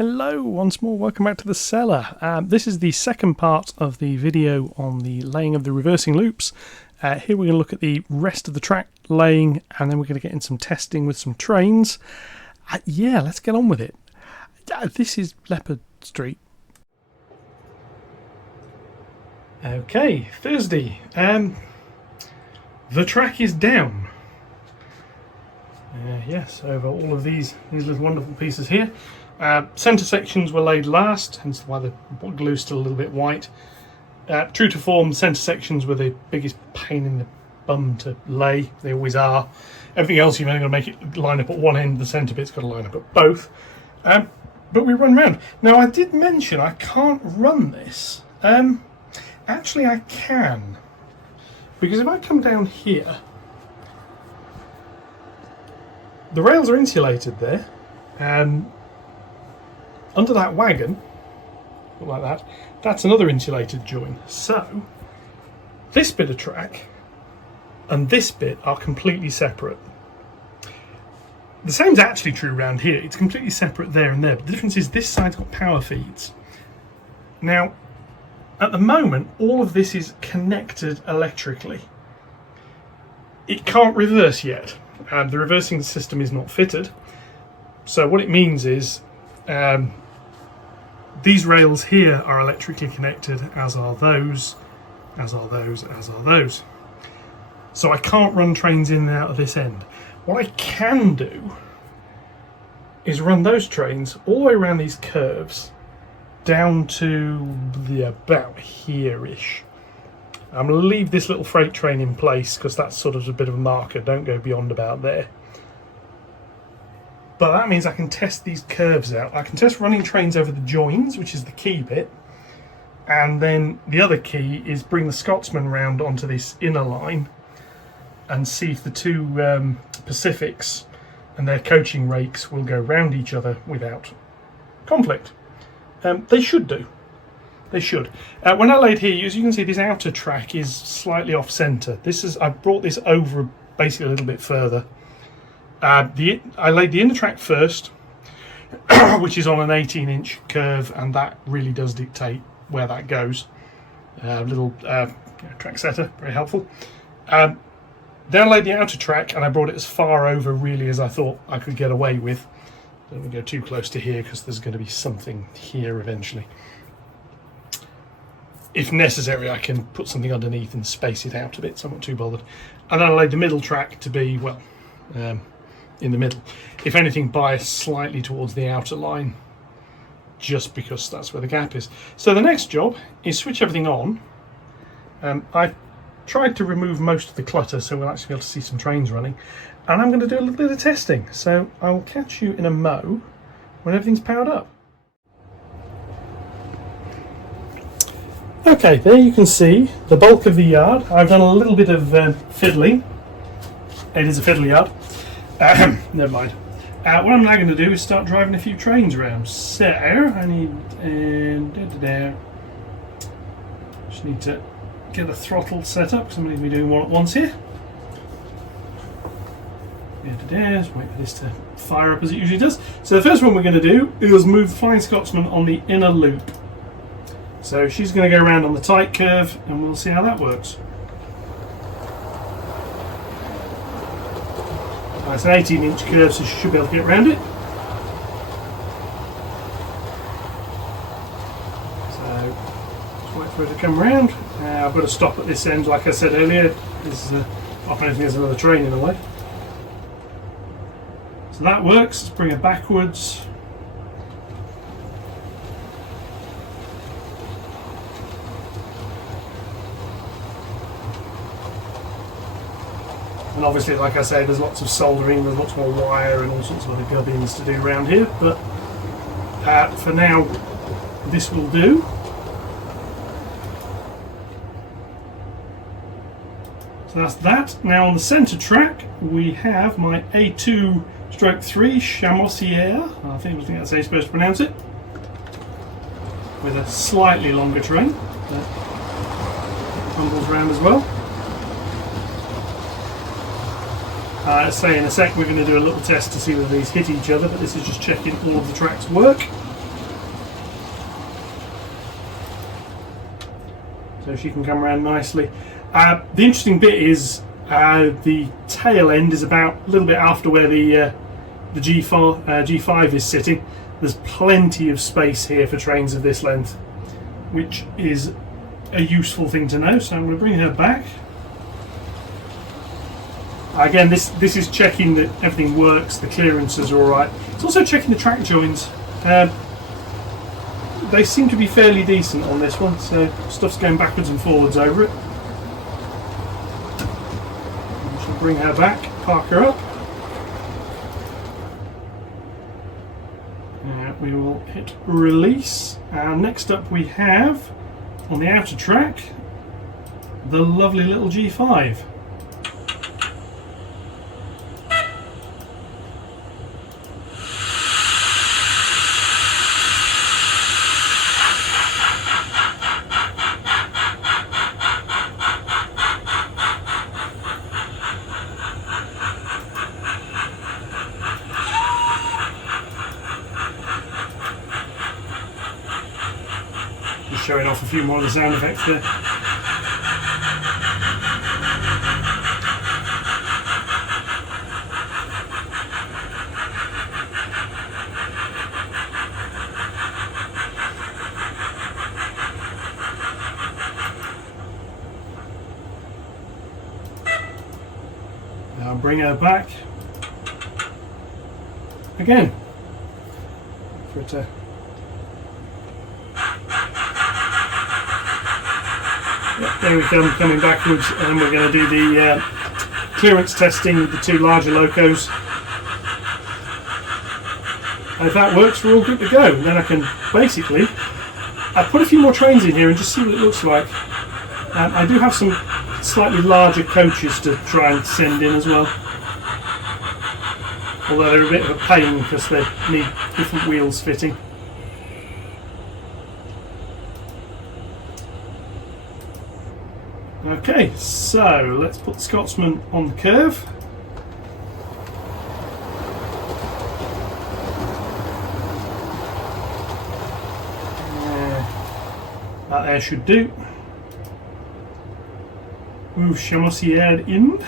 Hello once more, welcome back to the cellar. This is the second part of the video on the laying of the reversing loops. Here we're going to look at the rest of the track laying, and then we're going to get in some testing with some trains. Yeah, let's get on with it. This is Leopard Street. Okay, Thursday. The track is down. Yes, over all of these little wonderful pieces here. Centre sections were laid last, hence why the glue's still a little bit white. True to form, centre sections were the biggest pain in the bum to lay. They always are. Everything else you've only got to make it line up at one end, the centre bit's got to line up at both. But we run round. Now I did mention I can't run this. Actually I can. Because if I come down here, the rails are insulated there. Under that wagon, like that, that's another insulated join. So, this bit of track and this bit are completely separate. The same's actually true around here. It's completely separate there and there. But the difference is this side's got power feeds. Now, at the moment, all of this is connected electrically. It can't reverse yet. The reversing system is not fitted. So what it means is these rails here are electrically connected, as are those, as are those, as are those. So I can't run trains in and out of this end. What I can do is run those trains all the way around these curves down to the about here-ish. I'm going to leave this little freight train in place because that's sort of a bit of a marker. Don't go beyond about there. But that means I can test these curves out. I can test running trains over the joins, which is the key bit. And then the other key is bring the Scotsman round onto this inner line and see if the two Pacifics and their coaching rakes will go round each other without conflict. They should do. They should. When I laid here, as you can see, this outer track is slightly off centre. I brought this over basically a little bit further. I laid the inner track first, which is on an 18-inch curve, and that really does dictate where that goes. Little track setter, very helpful. Then I laid the outer track, and I brought it as far over really as I thought I could get away with. Don't want to go too close to here because there's going to be something here eventually. If necessary, I can put something underneath and space it out a bit, so I'm not too bothered. And then I laid the middle track to be, well, in the middle. If anything, biased slightly towards the outer line, just because that's where the gap is. So the next job is switch everything on. I tried to remove most of the clutter so we'll actually be able to see some trains running. And I'm going to do a little bit of testing. So I will catch you in a mo when everything's powered up. Okay, there you can see the bulk of the yard. I've done a little bit of fiddling. It is a fiddly yard. Never mind. What I'm now going to do is start driving a few trains around. So I need just need to get the throttle set up because I'm going to be doing one at once here. Just wait for this to fire up as it usually does. So the first one we're going to do is move the Flying Scotsman on the inner loop. So she's going to go around on the tight curve, and we'll see how that works. It's an 18-inch curve, so she should be able to get around it. So, just wait for her to come around. I've got to stop at this end, like I said earlier. This is often anything there's another train in the way. So that works. Let's bring her backwards. And obviously, like I say, there's lots of soldering, there's lots more wire and all sorts of other gubbins to do around here, but for now, this will do. So that's that. Now on the centre track, we have my A2/3 Chamoisière, I think that's how you're supposed to pronounce it, with a slightly longer train that tumbles around as well. Say in a sec we're going to do a little test to see whether these hit each other, but this is just checking all of the tracks work. so she can come around nicely. The interesting bit is the tail end is about a little bit after where the G5 is sitting. There's plenty of space here for trains of this length, which is a useful thing to know. So I'm going to bring her back. Again, this is checking that everything works, the clearances are alright. It's also checking the track joins. They seem to be fairly decent on this one, so stuff's going backwards and forwards over it. I shall bring her back, park her up. We will hit release, and next up we have, on the outer track, the lovely little G5. Showing off a few more of the sound effects there. Now bring her back again for it to there we come, coming backwards, and we're going to do the clearance testing with the two larger locos. And if that works, we're all good to go. Then I can basically put a few more trains in here and just see what it looks like. I do have some slightly larger coaches to try and send in as well. Although they're a bit of a pain because they need different wheels fitting. Okay, so let's put the Scotsman on the curve. That there should do. Move Chamassière in.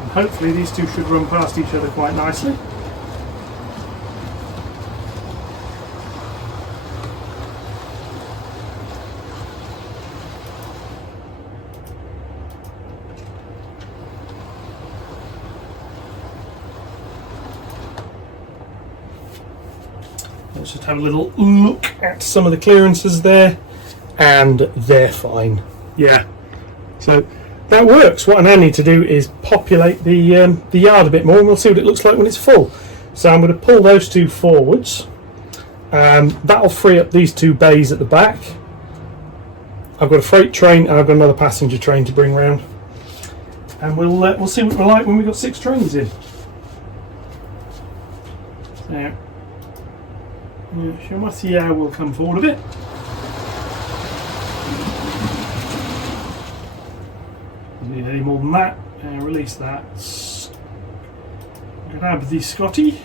And hopefully these two should run past each other quite nicely. Let's just have a little look at some of the clearances there, and they're fine. Yeah, so that works. What I now need to do is populate the yard a bit more, and we'll see what it looks like when it's full. So I'm going to pull those two forwards. That'll free up these two bays at the back. I've got a freight train and I've got another passenger train to bring round, and we'll see what we're like when we've got 6 trains in. So, Chamassière will come forward a bit. Doesn't need any more than that. Release that. Grab the Scotty.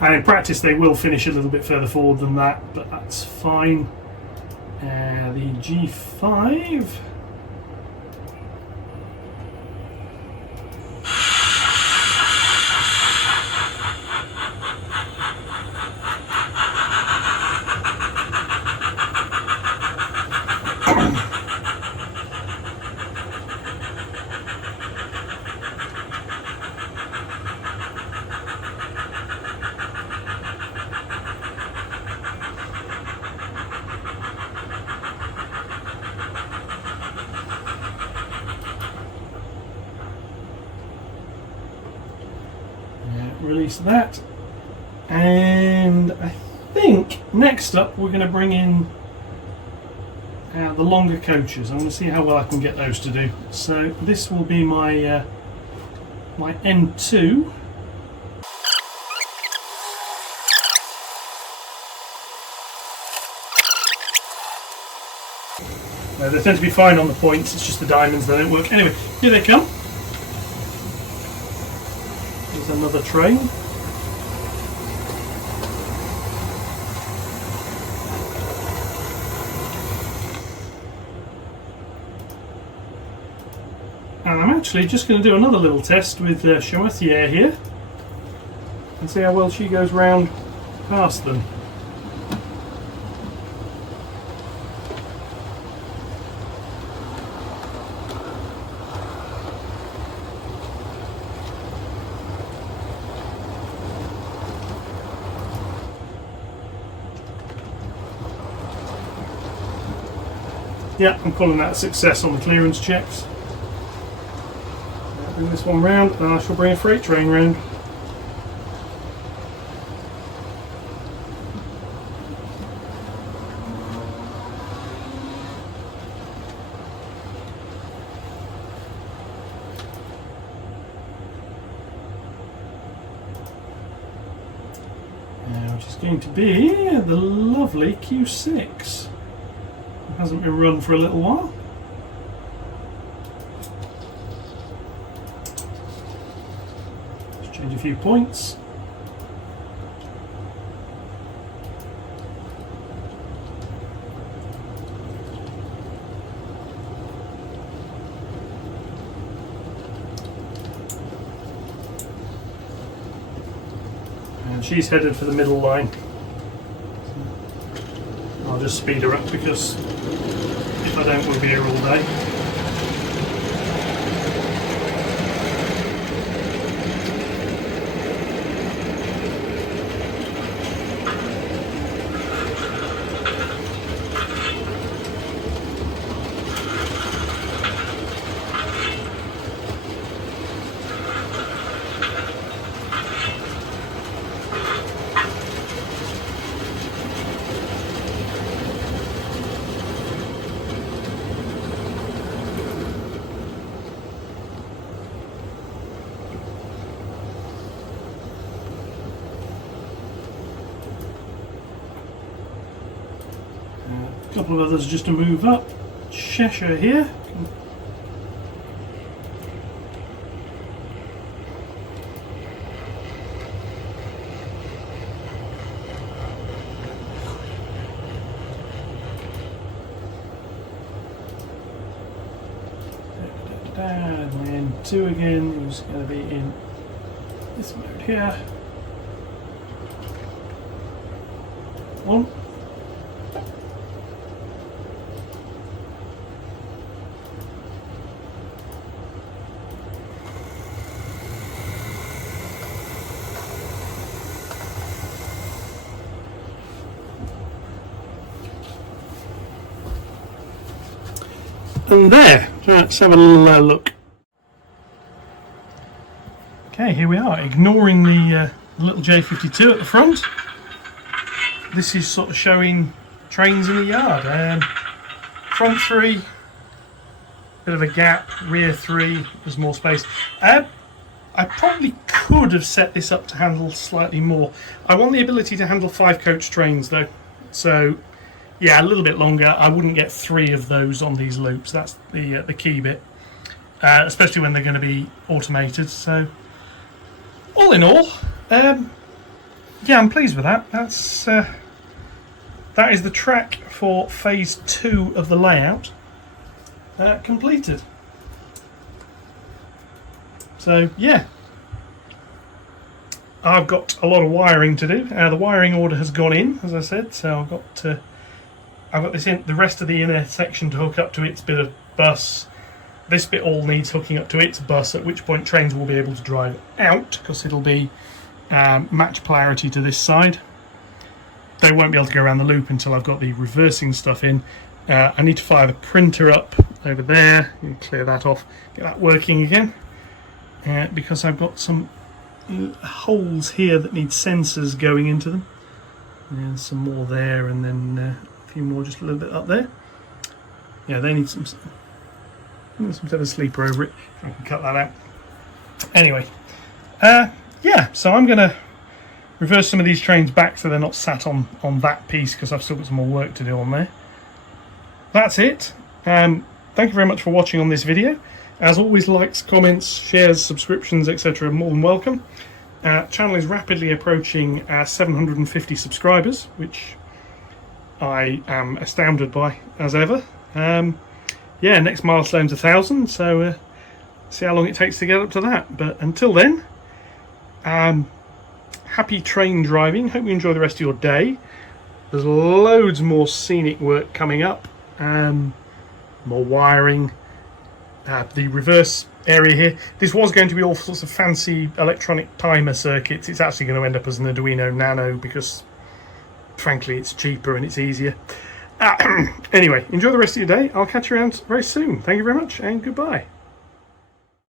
And in practice they will finish a little bit further forward than that, but that's fine. The G5. Release that, and I think next up we're going to bring in the longer coaches. I want to see how well I can get those to do. So this will be my my N2. They tend to be fine on the points, it's just the diamonds that don't work. Anyway, here they come. another train. And I'm actually just going to do another little test with Charretier here and see how well she goes round past them. Yeah, I'm calling that a success on the clearance checks. Bring this one round and I shall bring a freight train round. Now, which is going to be the lovely Q6. It hasn't been run for a little while. Just change a few points. And she's headed for the middle line. I'll just speed her up because if I don't, we'll be here all day. A couple of others just to move up. Cheshire here. And then 2 again, who's going to be in this mode here. 1. And there, let's have a little look. Okay, here we are, ignoring the little J52 at the front. This is sort of showing trains in the yard. Front 3, bit of a gap, rear 3, there's more space. I probably could have set this up to handle slightly more. I want the ability to handle 5 coach trains though, so yeah, a little bit longer. I wouldn't get 3 of those on these loops. That's the key bit, especially when they're going to be automated. So, all in all, yeah, I'm pleased with that. That is the track for phase 2 of the layout completed. So yeah, I've got a lot of wiring to do. The wiring order has gone in, as I said. So I've got this in the rest of the inner section to hook up to its bit of bus. This bit all needs hooking up to its bus, at which point trains will be able to drive out because it'll be match polarity to this side. They won't be able to go around the loop until I've got the reversing stuff in. I need to fire the printer up over there. You can clear that off, get that working again, because I've got some holes here that need sensors going into them, and some more there, and then a few more just a little bit up there. Yeah, they need some sort of sleeper over it. I can cut that out. Anyway, yeah, so I'm going to reverse some of these trains back so they're not sat on that piece, because I've still got some more work to do on there. That's it. Thank you very much for watching on this video. As always, likes, comments, shares, subscriptions, etc. are more than welcome. Channel is rapidly approaching 750 subscribers, which I am astounded by, as ever. Yeah, next milestone's 1,000, so see how long it takes to get up to that. But until then, happy train driving. Hope you enjoy the rest of your day. There's loads more scenic work coming up, more wiring. The reverse area here, this was going to be all sorts of fancy electronic timer circuits. It's actually going to end up as an Arduino Nano because frankly it's cheaper and it's easier. Anyway, enjoy the rest of your day. I'll catch you around very soon. Thank you very much and goodbye.